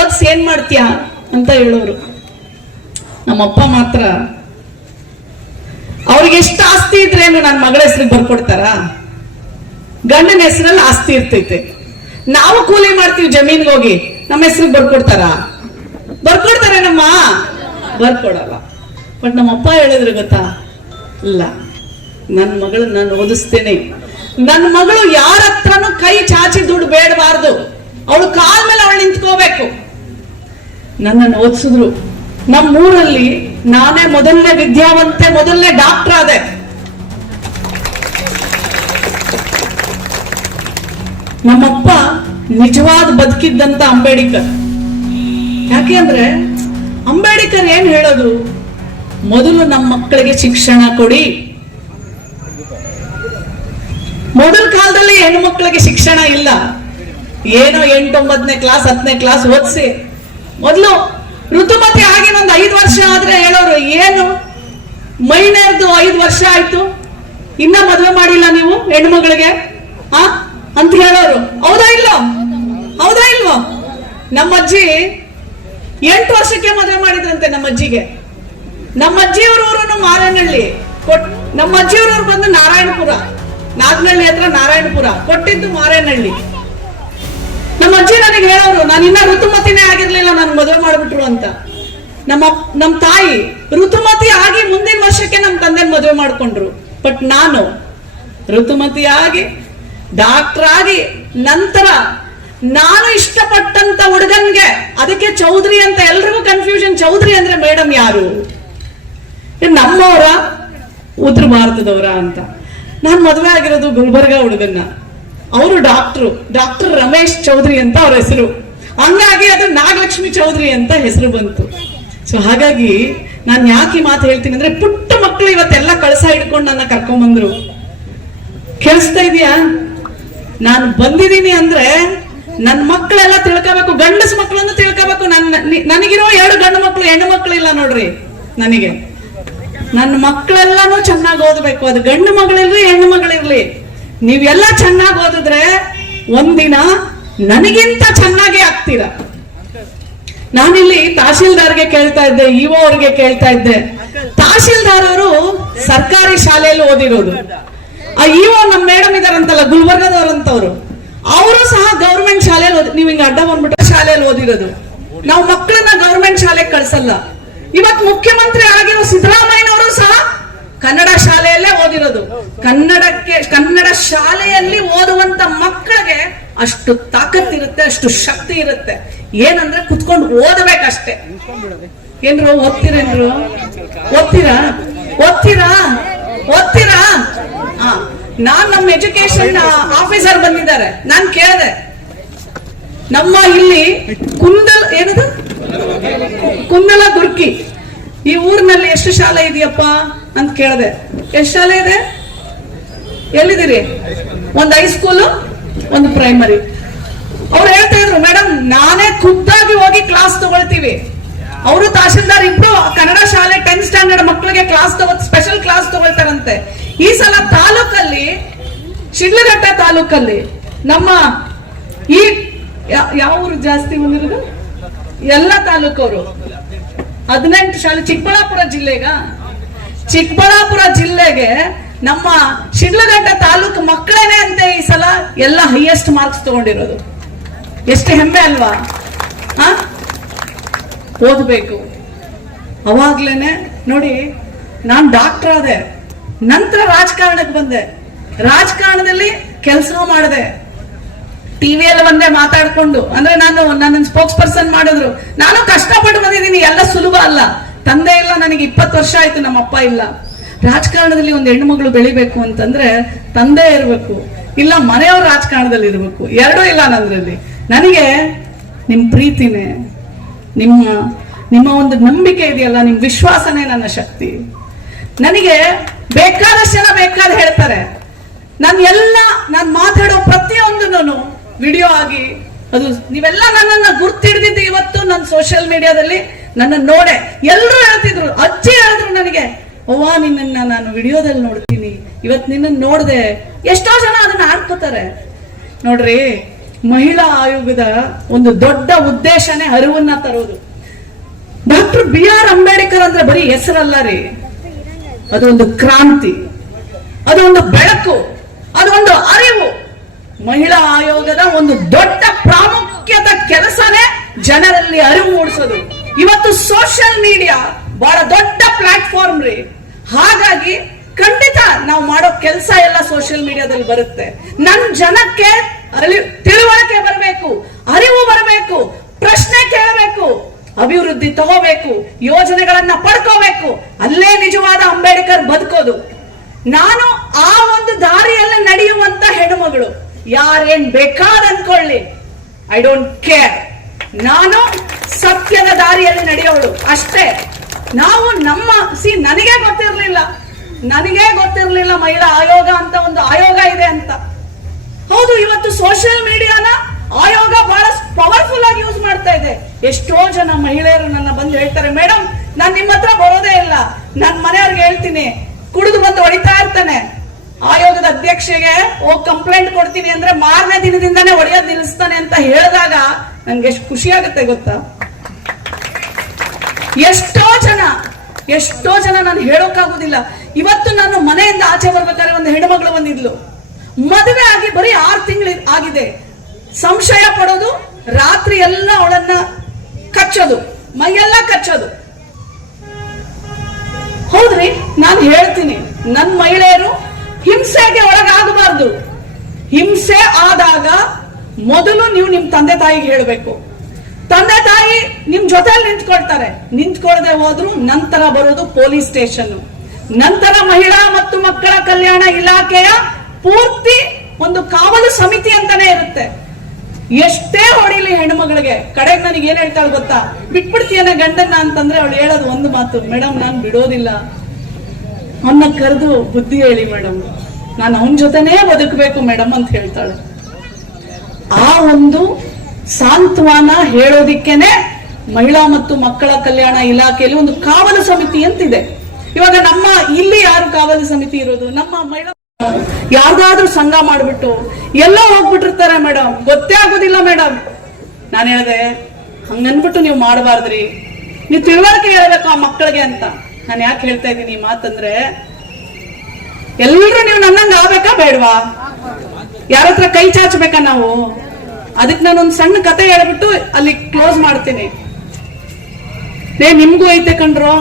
ಓದಿಸಿ ಏನ್ ಮಾಡ್ತೀಯಾ ಅಂತ ಹೇಳೋರು. ನಮ್ಮಪ್ಪ ಮಾತ್ರ, ಅವ್ರಿಗೆ ಎಷ್ಟು ಆಸ್ತಿ ಇದ್ರೇನು ನನ್ನ ಮಗಳ ಹೆಸರಿಗೆ ಬರ್ಕೊಡ್ತಾರ? ಗಂಡನ ಹೆಸರಲ್ಲಿ ಆಸ್ತಿ ಇರ್ತೈತೆ. ನಾವು ಕೂಲಿ ಮಾಡ್ತೀವಿ ಜಮೀನ್ಗೆ ಹೋಗಿ, ನಮ್ಮ ಹೆಸರಿಗೆ ಬರ್ಕೊಡ್ತಾರ? ಬರ್ಕೊಡ್ತಾರೆ ನಮ್ಮ ಬರ್ಕೊಡಲ್ಲ. ಬಟ್ ನಮ್ಮಪ್ಪ ಹೇಳಿದ್ರು ಗೊತ್ತಾ? ಇಲ್ಲ. ನನ್ನ ಮಗಳು ನಾನು ಓದಿಸ್ತೇನೆ. ನನ್ನ ಮಗಳು ಯಾರ ಹತ್ರನೂ ಕೈ ಚಾಚಿ ದುಡ್ಡು ಬೇಡಬಾರ್ದು. ಅವಳು ಕಾಲ್ ಮೇಲೆ ಅವಳು ನಿಂತ್ಕೋಬೇಕು. ನನ್ನನ್ನು ಓದಿಸಿದ್ರು. ನಮ್ಮೂರಲ್ಲಿ ನಾನೇ ಮೊದಲನೇ ವಿದ್ಯಾವಂತೆ, ಮೊದಲನೇ ಡಾಕ್ಟರ್ ಆದೆ. ನಮ್ಮಪ್ಪ ನಿಜವಾದ ಬದುಕಿದ್ದಂತ ಅಂಬೇಡ್ಕರ್. ಯಾಕೆ ಅಂದ್ರೆ ಅಂಬೇಡ್ಕರ್ ಏನ್ ಹೇಳೋದು? ಮೊದಲು ನಮ್ಮ ಮಕ್ಕಳಿಗೆ ಶಿಕ್ಷಣ ಕೊಡಿ. ಮೊದಲ ಕಾಲದಲ್ಲಿ ಹೆಣ್ಣು ಮಕ್ಕಳಿಗೆ ಶಿಕ್ಷಣ ಇಲ್ಲ. ಏನೋ ಎಂಟೊಂಬತ್ತನೇ ಕ್ಲಾಸ್, ಹತ್ತನೇ ಕ್ಲಾಸ್ ಓದಿಸಿ. ಮೊದಲು ಋತುಮತಿ ಆಗಿನ ಒಂದು ಐದು ವರ್ಷ ಆದ್ರೆ ಹೇಳೋರು, ಏನು? ಮೈನರ್ದು ಐದು ವರ್ಷ ಆಯ್ತು. ಇನ್ನ ಮದುವೆ ಮಾಡಿಲ್ಲ ನೀವು ಹೆಣ್ಮಗಳಿಗೆ? ಆ? ಅಂತ ಹೇಳೋರು, ಹೌದಾ ಇಲ್ವೋ? ಹೌದಾ ಇಲ್ವೋ? ನಮ್ಮಜ್ಜಿ ಎಂಟು ವರ್ಷಕ್ಕೆ ಮದುವೆ ಮಾಡಿದ್ರಂತೆ ನಮ್ಮಜ್ಜಿಗೆ. ಅಜ್ಜಿಗೆ ನಮ್ಮ ಅಜ್ಜಿಯವ್ರ ಊರು ಮಾರನಹಳ್ಳಿ. ಕೊಟ್ ನಮ್ಮ ಅಜ್ಜಿಯವ್ರ ಊರು ಬಂದು ನಾರಾಯಣಪುರ. ನಾಗನಹಳ್ಳಿ ಹತ್ರ ನಾರಾಯಣಪುರ. ಕೊಟ್ಟಿದ್ದು ಮಾರೇನಹಳ್ಳಿ. ನಮ್ಮ ಅಜ್ಜಿ ನನಗೆ ಹೇಳೋರು, ನಾನು ಇನ್ನ ಋತುಮತಿನೇ ಆಗಿರ್ಲಿಲ್ಲ, ನಾನು ಮದುವೆ ಮಾಡ್ಬಿಟ್ರು ಅಂತ. ನಮ್ಮ ನಮ್ಮ ತಾಯಿ ಋತುಮತಿ ಆಗಿ ಮುಂದಿನ ವರ್ಷಕ್ಕೆ ನಮ್ಮ ತಂದೆ ಮದುವೆ ಮಾಡ್ಕೊಂಡ್ರು. ಬಟ್ ನಾನು ಋತುಮತಿ ಆಗಿ, ಡಾಕ್ಟರ್ ಆಗಿ, ನಂತರ ನಾನು ಇಷ್ಟಪಟ್ಟಂತ ಹುಡುಗನ್ಗೆ, ಅದಕ್ಕೆ ಚೌಧರಿ ಅಂತ ಎಲ್ರಿಗೂ ಕನ್ಫ್ಯೂಷನ್ ಚೌಧರಿ ಅಂದ್ರೆ ಮೇಡಮ್ ಯಾರು? ನಮ್ಮವರ ಉತ್ತರ ಭಾರತದವರ ಅಂತ. ನಾನು ಮದುವೆ ಆಗಿರೋದು ಗುಲ್ಬರ್ಗ ಹುಡುಗನ್ನ. ಅವರು ಡಾಕ್ಟ್ರು, ಡಾಕ್ಟರ್ ರಮೇಶ್ ಚೌಧರಿ ಅಂತ ಅವ್ರ ಹೆಸರು. ಹಂಗಾಗಿ ಅದು ನಾಗಲಕ್ಷ್ಮಿ ಚೌಧರಿ ಅಂತ ಹೆಸರು ಬಂತು. ಸೊ ಹಾಗಾಗಿ ನಾನು ಯಾಕೆ ಮಾತು ಹೇಳ್ತೀನಿ ಅಂದ್ರೆ ಪುಟ್ಟ ಮಕ್ಕಳು ಇವತ್ತೆಲ್ಲ ಕಳಸ ಹಿಡ್ಕೊಂಡು ನನ್ನ ಕರ್ಕೊಂಬಂದ್ರು ಕೇಳಿಸ್ತಾ ಇದೆಯಾ? ನಾನು ಬಂದಿದ್ದೀನಿ ಅಂದ್ರೆ ನನ್ನ ಮಕ್ಕಳೆಲ್ಲ ತಿಳ್ಕೋಬೇಕು, ಗಂಡಸ ಮಕ್ಕಳನ್ನು ತಿಳ್ಕೋಬೇಕು. ನನ್ನ ನನಗಿರೋ ಎರಡು ಗಂಡು ಮಕ್ಕಳು ಹೆಣ್ಣು ಮಕ್ಕಳು ಇಲ್ಲ ನೋಡ್ರಿ ನನಗೆ. ನನ್ನ ಮಕ್ಕಳೆಲ್ಲಾನು ಚೆನ್ನಾಗಿ ಓದಬೇಕು. ಅದು ಗಂಡು ಮಗಳಿರ್ಲಿ, ಹೆಣ್ಣು ಮಗಳಿರ್ಲಿ. ನೀವೆಲ್ಲ ಚೆನ್ನಾಗಿ ಓದಿದ್ರೆ ಒಂದಿನ ನನಗಿಂತ ಚೆನ್ನಾಗಿ ಆಗ್ತೀರ. ನಾನಿಲ್ಲಿ ತಹಶೀಲ್ದಾರ್ಗೆ ಕೇಳ್ತಾ ಇದ್ದೆ, ಇಒ ಅವ್ರಿಗೆ ಕೇಳ್ತಾ ಇದ್ದೆ. ತಹಶೀಲ್ದಾರ್ ಅವರು ಸರ್ಕಾರಿ ಶಾಲೆಯಲ್ಲಿ ಓದಿರೋದು. ಆ ಇಒ ನಮ್ಮ ಮೇಡಮ್ ಇದಾರಂತಲ್ಲ, ಗುಲ್ಬರ್ಗದವ್ರಂತವ್ರು. ಅವರು ಸಹ ಗೌರ್ಮೆಂಟ್ ಶಾಲೆಯಲ್ಲಿ ಓದಿ, ನೀವು ಹಿಂಗ ಅಡ್ಡ ಬಂದ್ಬಿಟ್ರೆ ಶಾಲೆಯಲ್ಲಿ ಓದಿರೋದು. ನಾವು ಮಕ್ಕಳನ್ನ ಗೌರ್ಮೆಂಟ್ ಶಾಲೆಗೆ ಕಳ್ಸಲ್ಲ. ಇವತ್ ಮುಖ್ಯಮಂತ್ರಿ ಆಗಿರೋ ಸಿದ್ದರಾಮಯ್ಯನವರು ಸಹ ಕನ್ನಡ ಶಾಲೆಯಲ್ಲೇ ಓದಿರೋದು. ಕನ್ನಡಕ್ಕೆ, ಕನ್ನಡ ಶಾಲೆಯಲ್ಲಿ ಓದುವಂತ ಮಕ್ಕಳಿಗೆ ಅಷ್ಟು ತಾಕತ್ತಿರುತ್ತೆ ಅಷ್ಟು ಶಕ್ತಿ ಇರುತ್ತೆ. ಏನಂದ್ರೆ ಕುತ್ಕೊಂಡು ಓದಬೇಕಷ್ಟೇ. ಏನ್ರು ಓದ್ತೀರೇನ್ರು ಓದ್ತೀರಾ ಓದ್ತೀರಾ ಓದ್ತೀರಾ ಹಾ ನಾನ್ ನಮ್ಮ ಎಜುಕೇಶನ್ ಆಫೀಸರ್ ಬಂದಿದ್ದಾರೆ. ನಾನ್ ಕೇಳಿದೆ. ನಮ್ಮ ಇಲ್ಲಿ ಕುಂದಲ್, ಏನದು? ಕುಂದಲ ದುರ್ಕಿ ಈ ಊರಿನಲ್ಲಿ ಎಷ್ಟು ಶಾಲೆ ಇದೆಯಪ್ಪ ಅಂತ ಕೇಳಿದೆ. ಎಷ್ಟು ಶಾಲೆ ಇದೆ? ಎಲ್ಲಿದ್ದೀರಿ? ಒಂದು ಹೈಸ್ಕೂಲು ಒಂದು ಪ್ರೈಮರಿ ಅವ್ರು ಹೇಳ್ತಾ ಇದ್ರು ಮೇಡಮ್ ನಾನೇ ಖುದ್ದಾಗಿ ಹೋಗಿ ಕ್ಲಾಸ್ ತಗೊಳ್ತೀವಿ. ಅವರು ತಹಶೀಲ್ದಾರ್ ಇಬ್ರು ಕನ್ನಡ ಶಾಲೆ ಟೆಂತ್ ಸ್ಟ್ಯಾಂಡರ್ಡ್ ಮಕ್ಕಳಿಗೆ ಕ್ಲಾಸ್ ತಗೋ ಸ್ಪೆಷಲ್ ಕ್ಲಾಸ್ ತಗೊಳ್ತಾರಂತೆ. ಈ ಸಲ ತಾಲೂಕಲ್ಲಿ, ಶಿಡ್ಲಘಟ್ಟ ತಾಲೂಕಲ್ಲಿ ನಮ್ಮ ಈ ಯಾವ ಊರು ಜಾಸ್ತಿ ಬಂದಿರೋದು? ಎಲ್ಲ ತಾಲೂಕವರು. ಹದಿನೆಂಟು ಶಾಲೆ ಚಿಕ್ಕಬಳ್ಳಾಪುರ ಜಿಲ್ಲೆಗ. ಚಿಕ್ಕಬಳ್ಳಾಪುರ ಜಿಲ್ಲೆಗೆ ನಮ್ಮ ಶಿಡ್ಲಘಟ್ಟ ತಾಲೂಕು ಮಕ್ಕಳೇನೆ ಅಂತ ಈ ಸಲ ಎಲ್ಲ ಹೈಯೆಸ್ಟ್ ಮಾರ್ಕ್ಸ್ ತಗೊಂಡಿರೋದು. ಎಷ್ಟು ಹೆಮ್ಮೆ ಅಲ್ವಾ? ಓದ್ಬೇಕು. ಅವಾಗ್ಲೇನೆ ನೋಡಿ, ನಾನ್ ಡಾಕ್ಟರ್ ಆದೆ. ನಂತರ ರಾಜಕಾರಣಕ್ಕೆ ಬಂದೆ. ರಾಜಕಾರಣದಲ್ಲಿ ಕೆಲಸ ಮಾಡಿದೆ. ಟಿವಿಯಲ್ಲಿ ಬಂದ್ರೆ ಮಾತಾಡ್ಕೊಂಡು, ಅಂದ್ರೆ ನಾನು ನನ್ನ ಸ್ಪೋಕ್ಸ್ ಪರ್ಸನ್ ಮಾಡಿದ್ರು. ನಾನು ಕಷ್ಟಪಟ್ಟು ಬಂದಿದ್ದೀನಿ, ಎಲ್ಲ ಸುಲಭ ಅಲ್ಲ. ತಂದೆ ಇಲ್ಲ, ನನಗೆ ಇಪ್ಪತ್ತು ವರ್ಷ ಆಯ್ತು ನಮ್ಮ ಅಪ್ಪ ಇಲ್ಲ. ರಾಜಕಾರಣದಲ್ಲಿ ಒಂದು ಹೆಣ್ಣು ಮಗಳು ಬೆಳಿಬೇಕು ಅಂತಂದ್ರೆ ತಂದೆ ಇರಬೇಕು, ಇಲ್ಲ ಮನೆಯವ್ರ ರಾಜಕಾರಣದಲ್ಲಿ ಇರಬೇಕು, ಎರಡೂ ಇಲ್ಲ ನನ್ನಲ್ಲಿ. ನನಗೆ ನಿಮ್ ಪ್ರೀತಿನೇ, ನಿಮ್ಮ ನಿಮ್ಮ ಒಂದು ನಂಬಿಕೆ ಇದೆಯಲ್ಲ, ನಿಮ್ ವಿಶ್ವಾಸನೇ ನನ್ನ ಶಕ್ತಿ. ನನಗೆ ಬೇಕಾದಷ್ಟು ಜನ ಬೇಕಾದ ಹೇಳ್ತಾರೆ. ನಾನು ಎಲ್ಲ, ನಾನು ಮಾತಾಡೋ ಪ್ರತಿಯೊಂದನ್ನು ವಿಡಿಯೋ ಆಗಿ ಅದು ನೀವೆಲ್ಲ ನನ್ನನ್ನು ಗುರ್ತಿಡ್ದಿದ್ದು ಇವತ್ತು ನನ್ನ ಸೋಷಿಯಲ್ ಮೀಡಿಯಾದಲ್ಲಿ ನನ್ನ ನೋಡೆ. ಎಲ್ಲರೂ ಹೇಳ್ತಿದ್ರು, ಅಜ್ಜಿ ಹೇಳಿದ್ರು ನನಗೆ, ಅವ್ವ, ನಿನ್ನನ್ನ ನಾನು ವಿಡಿಯೋದಲ್ಲಿ ನೋಡ್ತೀನಿ. ಇವತ್ತು ನಿನ್ನನ್ನು ನೋಡಿದೆ. ಎಷ್ಟೋ ಜನ ಅದನ್ನ ಆಡ್ಕೋತಾರೆ. ನೋಡ್ರಿ, ಮಹಿಳಾ ಆಯೋಗದ ಒಂದು ದೊಡ್ಡ ಉದ್ದೇಶನೇ ಅರಿವನ್ನ ತರೋದು. ಡಾಕ್ಟರ್ ಬಿ ಆರ್ ಅಂಬೇಡ್ಕರ್ ಅಂದ್ರೆ ಬರೀ ಹೆಸರಲ್ಲ ರೀ. ಅದೊಂದು ಕ್ರಾಂತಿ. ಅದೊಂದು ಬೆಳಕು. ಮಹಿಳಾ ಆಯೋಗದ ಒಂದು ದೊಡ್ಡ ಪ್ರಾಮುಖ್ಯದ ಕೆಲಸನೇ ಜನರಲ್ಲಿ ಅರಿವು ಮೂಡಿಸೋದು. ಇವತ್ತು ಸೋಷಿಯಲ್ ಮೀಡಿಯಾ ಬಹಳ ದೊಡ್ಡ ಪ್ಲಾಟ್ಫಾರ್ಮ್ ರೀ. ಹಾಗಾಗಿ ಖಂಡಿತ ನಾವು ಮಾಡೋ ಕೆಲಸ ಎಲ್ಲ ಸೋಷಿಯಲ್ ಮೀಡಿಯಾದಲ್ಲಿ ಬರುತ್ತೆ. ನನ್ ಜನಕ್ಕೆ ತಿಳುವಳಿಕೆ ಬರಬೇಕು, ಅರಿವು ಬರಬೇಕು, ಪ್ರಶ್ನೆ ಕೇಳಬೇಕು, ಅಭಿವೃದ್ಧಿ ತಗೋಬೇಕು, ಯೋಜನೆಗಳನ್ನ ಪಡ್ಕೋಬೇಕು, ಅಲ್ಲೇ ನಿಜವಾದ ಅಂಬೇಡ್ಕರ್ ಬದುಕೋದು. ನಾನು ಆ ಒಂದು ದಾರಿಯಲ್ಲಿ ನಡೆಯುವಂತ ಹೆಣ್ಣುಮಗಳು. ಯಾರೇನ್ ಬೇಕಾದ ಅನ್ಕೊಳ್ಳಿ. ಐ ಡೋಂಟ್ ಕೇರ್ ನಾನು ಸತ್ಯದ ದಾರಿಯಲ್ಲಿ ನಡೆಯೋಳು. ಅಷ್ಟೇ. ನಾವು ನಮ್ಮ ಸಿ ನನಗೆ ಗೊತ್ತಿರಲಿಲ್ಲ. ನನಗೆ ಗೊತ್ತಿರಲಿಲ್ಲ ಮಹಿಳಾ ಆಯೋಗ ಅಂತ ಒಂದು ಆಯೋಗ ಇದೆ ಅಂತ. ಹೌದು, ಇವತ್ತು ಸೋಷಿಯಲ್ ಮೀಡಿಯಾನ ಆಯೋಗ ಬಹಳ ಪವರ್ಫುಲ್ ಆಗಿ ಯೂಸ್ ಮಾಡ್ತಾ ಇದೆ. ಎಷ್ಟೋ ಜನ ಮಹಿಳೆಯರು ನನ್ನ ಬಂದು ಹೇಳ್ತಾರೆ ಮೇಡಮ್ ನಾನು ನಿಮ್ಮ ಹತ್ರ ಬರೋದೇ ಇಲ್ಲ. ನನ್ನ ಮನೆಯವ್ರಿಗೆ ಹೇಳ್ತೀನಿ. ಕುಡಿದು ಬಂದು ಹೊಡಿತಾ ಇರ್ತಾನೆ. ಆಯೋಗದ ಅಧ್ಯಕ್ಷೆಗೆ ಹೋಗಿ ಕಂಪ್ಲೇಂಟ್ ಕೊಡ್ತೀವಿ ಅಂದ್ರೆ ಮಾರನೇ ದಿನದಿಂದಾನೇ ಒಡೆಯೋದ್ ನಿಲ್ಲಿಸ್ತಾನೆ ಅಂತ ಹೇಳಿದಾಗ ನಂಗೆ ಎಷ್ಟು ಖುಷಿ ಆಗುತ್ತೆ ಗೊತ್ತಾ? ಎಷ್ಟೋ ಜನ ಎಷ್ಟೋ ಜನ ನಾನು ಹೇಳೋಕ್ಕಾಗೋದಿಲ್ಲ. ಇವತ್ತು ನಾನು ಮನೆಯಿಂದ ಆಚೆ ಬರ್ಬೇಕಾದ್ರೆ ಒಂದು ಹೆಣ್ಮಗಳು ಬಂದಿದ್ಲು. ಮದುವೆ ಆಗಿ ಬರೀ ಆರು ತಿಂಗಳು ಆಗಿದೆ. ಸಂಶಯ ಪಡೋದು, ರಾತ್ರಿ ಎಲ್ಲ ಅವಳನ್ನ ಕಚ್ಚೋದು, ಮೈಯೆಲ್ಲ ಕಚ್ಚೋದು. ಹೌದ್ರಿ? ನಾನು ಹೇಳ್ತೀನಿ. ನನ್ ಮಹಿಳೆಯರು ಹಿಂಸೆಗೆ ಒಳಗಾಗಬಾರ್ದು. ಹಿಂಸೆ ಆದಾಗ ಮೊದಲು ನೀವು ನಿಮ್ ತಂದೆ ತಾಯಿಗೆ ಹೇಳಬೇಕು. ತಂದೆ ತಾಯಿ ನಿಮ್ ಜೊತೆಲಿ ನಿಂತ್ಕೊಳ್ತಾರೆ. ನಿಂತ್ಕೊಳ್ದೆ ಹೋದ್ರು ನಂತರ ಬರೋದು ಪೊಲೀಸ್ ಸ್ಟೇಷನ್ ನಂತರ ಮಹಿಳಾ ಮತ್ತು ಮಕ್ಕಳ ಕಲ್ಯಾಣ ಇಲಾಖೆಯ ಪೂರ್ತಿ ಒಂದು ಕಾವಲು ಸಮಿತಿ ಅಂತಾನೆ ಇರುತ್ತೆ. ಎಷ್ಟೇ ಹೊಡಿಲಿ ಹೆಣ್ಮಗಳಿಗೆ, ಕಡೆಗೆ ನನಗೆ ಏನ್ ಹೇಳ್ತಾಳೆ ಗೊತ್ತಾ? ಬಿಟ್ಬಿಡ್ತೀಯನ ಗಂಡನ್ನ ಅಂತಂದ್ರೆ ಅವಳು ಹೇಳೋದು ಒಂದು ಮಾತು ಮೇಡಮ್ ನಾನು ಬಿಡೋದಿಲ್ಲ. ಅವನ್ನ ಕರೆದು ಬುದ್ಧಿ ಹೇಳಿ ಮೇಡಮ್. ನಾನು ಅವನ ಜೊತೆನೇ ಬದುಕಬೇಕು ಮೇಡಮ್ ಅಂತ ಹೇಳ್ತಾಳೆ. ಆ ಒಂದು ಸಾಂತ್ವನ ಹೇಳೋದಿಕ್ಕೇನೆ ಮಹಿಳಾ ಮತ್ತು ಮಕ್ಕಳ ಕಲ್ಯಾಣ ಇಲಾಖೆಯಲ್ಲಿ ಒಂದು ಕಾವಲು ಸಮಿತಿ ಅಂತಿದೆ. ಇವಾಗ ನಮ್ಮ ಇಲ್ಲಿ ಯಾರು ಕಾವಲು ಸಮಿತಿ ಇರೋದು? ನಮ್ಮ ಮಹಿಳಾ ಯಾವ್ದಾದ್ರೂ ಸಂಘ ಮಾಡ್ಬಿಟ್ಟು ಎಲ್ಲ ಹೋಗ್ಬಿಟ್ಟಿರ್ತಾರೆ ಮೇಡಮ್. ಗೊತ್ತೇ ಆಗೋದಿಲ್ಲ ಮೇಡಮ್. ನಾನು ಹೇಳಿದೆ, ಹಂಗನ್ಬಿಟ್ಟು ನೀವು ಮಾಡಬಾರ್ದ್ರಿ. ನೀವು ತಿಳುವಳಿಕೆ ಹೇಳ್ಬೇಕು ಆ ಮಕ್ಕಳಿಗೆ ಅಂತ. ನಾನು ಯಾಕೆ ಹೇಳ್ತಾ ಇದ್ದೀನಿ ಈ ಮಾತಂದ್ರೆ, ಎಲ್ರು ನೀವು ನನ್ನಂಗ ಆಗ್ಬೇಕಾ ಬೇಡವಾ? ಯಾರ ಹತ್ರ ಕೈ ಚಾಚಬೇಕಾ ನಾವು? ಅದಕ್ಕೆ ನಾನೊಂದು ಸಣ್ಣ ಕತೆ ಹೇಳ್ಬಿಟ್ಟು ಅಲ್ಲಿ ಕ್ಲೋಸ್ ಮಾಡ್ತೀನಿ. ಏ ನಿಮ್ಗೂ ಐತೆ ಕಣ್ರು.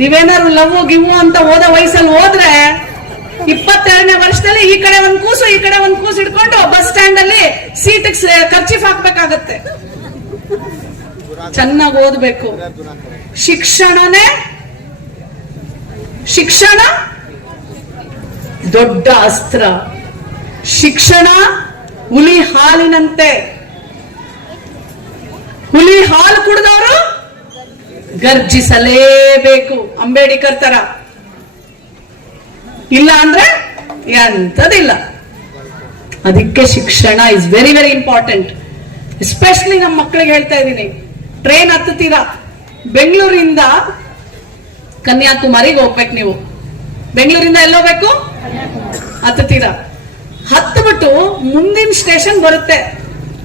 ನೀವೇನಾದ್ರು ಲವ್, ಗಿವ್ ಅಂತ ಹೋದ ವಯಸ್ಸಲ್ಲಿ ಹೋದ್ರೆ, ಇಪ್ಪತ್ತೆರಡನೇ ವರ್ಷದಲ್ಲಿ ಈ ಕಡೆ ಒಂದ್ ಕೂಸು, ಈ ಕಡೆ ಒಂದ್ ಕೂಸು ಇಟ್ಕೊಂಡು ಬಸ್ ಸ್ಟ್ಯಾಂಡ್ ಅಲ್ಲಿ ಸೀಟ್ ಖರ್ಚಿಫ್ ಹಾಕ್ಬೇಕಾಗತ್ತೆ. ಚೆನ್ನಾಗಿ ಓದ್ಬೇಕು. ಶಿಕ್ಷಣನೇ ಶಿಕ್ಷಣ, ದೊಡ್ಡ ಅಸ್ತ್ರ. ಶಿಕ್ಷಣ ಹುಲಿ ಹಾಲಿನಂತೆ. ಹುಲಿ ಹಾಲು ಕುಡಿದವರು ಗರ್ಜಿಸಲೇಬೇಕು. ಅಂಬೇಡ್ಕರ್ ತರ. ಇಲ್ಲ ಅಂದ್ರೆ ಎಂತದಿಲ್ಲ ಅದಕ್ಕೆ ಶಿಕ್ಷಣ is very very important especially ನಮ್ಮ ಮಕ್ಕಳಿಗೆ ಹೇಳ್ತಾ ಇದ್ದೀನಿ. ಟ್ರೈನ್ ಹತ್ತುತ್ತೀರಾ? ಬೆಂಗಳೂರಿಂದ ಕನ್ಯಾಕುಮಾರಿಗೆ ಹೋಗ್ಬೇಕು ನೀವು. ಬೆಂಗಳೂರಿಂದ ಎಲ್ಲಿ ಹೋಗ್ಬೇಕು? ಹತ್ತುತ್ತೀರಾ? ಹತ್ಬಿಟ್ಟು ಮುಂದಿನ ಸ್ಟೇಷನ್ ಬರುತ್ತೆ.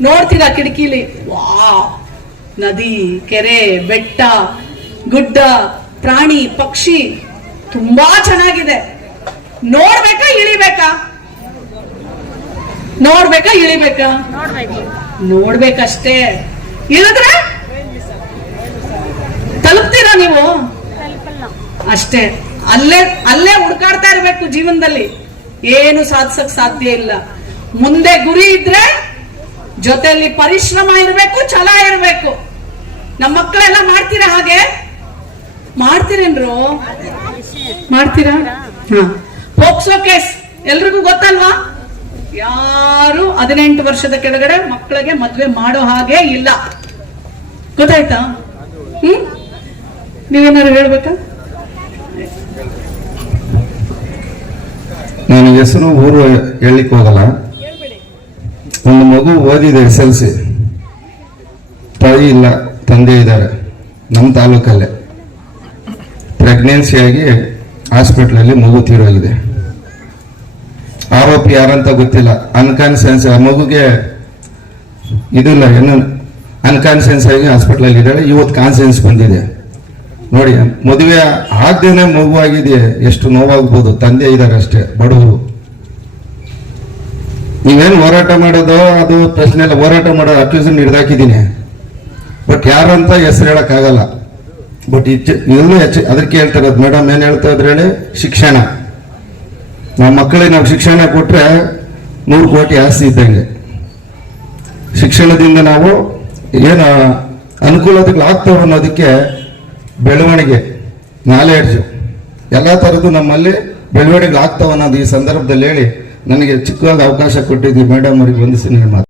ನೋಡ್ತೀರಾ ಕಿಟಕಿಲಿ? ವಾ ನದಿ, ಕೆರೆ, ಬೆಟ್ಟ, ಗುಡ್ಡ, ಪ್ರಾಣಿ, ಪಕ್ಷಿ, ತುಂಬಾ ಚೆನ್ನಾಗಿದೆ. ನೋಡ್ಬೇಕಾ, ಇಳಿಬೇಕಾ? ನೋಡ್ಬೇಕಾ, ಇಳಿಬೇಕಾ? ನೋಡ್ಬೇಕಷ್ಟೇ. ಇಳಿದ್ರೆ? ತಲುಪ್ತೀರಾ ನೀವು? ಅಷ್ಟೇ. ಅಲ್ಲೇ ಅಲ್ಲೇ ಹುಡ್ಕಾಡ್ತಾ ಇರ್ಬೇಕು ಜೀವನದಲ್ಲಿ. ಏನು ಸಾಧಿಸಕ್ ಸಾಧ್ಯ ಇಲ್ಲ. ಮುಂದೆ ಗುರಿ ಇದ್ರೆ ಜೊತೆಯಲ್ಲಿ ಪರಿಶ್ರಮ ಇರಬೇಕು, ಛಲ ಇರಬೇಕು. ನಮ್ಮ ಮಕ್ಕಳೆಲ್ಲ ಮಾಡ್ತೀರಾ ಹಾಗೆ? ಮಾಡ್ತೀರೇನ್ರು? ಮಾಡ್ತೀರಾ? ಪೋಕ್ಸೋ ಕೇಸ್ ಎಲ್ರಿಗೂ ಗೊತ್ತಲ್ವಾ? ಯಾರು ಹದಿನೆಂಟು ವರ್ಷದ ಕೆಳಗಡೆ ಮಕ್ಕಳಿಗೆ ಮದ್ವೆ ಮಾಡೋ ಹಾಗೆ ಇಲ್ಲ. ಗೊತ್ತಾಯ್ತಾ? ಹ್ಮ್? ನೀವೇನಾದ್ರು ಹೇಳ್ಬೇಕಾ? ನಾನು ಹೆಸರು ಊರು ಹೇಳಲಿಕ್ಕೆ ಹೋಗಲ್ಲ. ಒಂದು ಮಗು ಓದಿದೆ ಎಸ್ ಎಲ್ ಸಿ. ತಾಯಿ ಇಲ್ಲ, ತಂದೆ ಇದ್ದಾರೆ. ನಮ್ಮ ತಾಲೂಕಲ್ಲೇ. ಪ್ರೆಗ್ನೆನ್ಸಿಯಾಗಿ ಹಾಸ್ಪಿಟ್ಲಲ್ಲಿ ಮಗು ತೀರೋಗಿದೆ. ಆರೋಪಿ ಯಾರಂತ ಗೊತ್ತಿಲ್ಲ. ಅನ್ಕಾನ್ಸಿಯನ್ಸ್ ಆ ಮಗುಗೆ ಇದಿಲ್ಲ ಏನು ಅನ್ಕಾನ್ಸಿಯನ್ಸ್ ಆಗಿ ಹಾಸ್ಪಿಟ್ಲಲ್ಲಿ ಇದ್ದಾಳೆ. ಇವತ್ತು ಕಾನ್ಸಿಯನ್ಸ್ ಬಂದಿದೆ. ನೋಡಿ, ಮದುವೆ ಆಗದೇನೆ ಮಗುವಾಗಿದೆ ಎಷ್ಟು ನೋವಾಗ್ಬೋದು. ತಂದೆ ಇದ್ದಾರೆ ಅಷ್ಟೇ, ಬಡವರು. ನೀವೇನು ಹೋರಾಟ ಮಾಡೋದು, ಅದು ಪ್ರಶ್ನೆ ಎಲ್ಲ ಹೋರಾಟ ಮಾಡೋ ಅಕ್ಯೂಸನ್ ಹಿಡ್ದಾಕಿದ್ದೀನಿ. ಬಟ್ ಯಾರಂತ ಹೆಸರು ಹೇಳೋಕ್ಕಾಗಲ್ಲ. ಬಟ್ ಇನ್ನೂ ಹೆಚ್ಚು, ಅದಕ್ಕೆ ಹೇಳ್ತಾರೆ ಮೇಡಮ್ ಏನು ಹೇಳ್ತಾ ಇದ್ರೆ ಹೇಳಿ? ಶಿಕ್ಷಣ. ನಮ್ಮ ಮಕ್ಕಳಿಗೆ ನಾವು ಶಿಕ್ಷಣ ಕೊಟ್ಟರೆ ನೂರು ಕೋಟಿ ಆಸ್ತಿ ಇದ್ದಂಗೆ. ಶಿಕ್ಷಣದಿಂದ ನಾವು ಏನು ಅನುಕೂಲತೆಗಳು ಆಗ್ತವೆ ಅನ್ನೋದಕ್ಕೆ ಬೆಳವಣಿಗೆ ನಾಲೆಡ್ಜು ಎಲ್ಲ ಥರದ್ದು ನಮ್ಮಲ್ಲಿ ಬೆಳವಣಿಗೆ ಆಗ್ತಾವ ಅನ್ನೋದು ಈ ಸಂದರ್ಭದಲ್ಲಿ ಹೇಳಿ ನನಗೆ ಚಿಕ್ಕದಾಗಿ ಅವಕಾಶ ಕೊಟ್ಟಿದ್ದೀವಿ ಮೇಡಮ್ ಅವರಿಗೆ ವಂದಿಸಿ ನಾನು ಮಾತು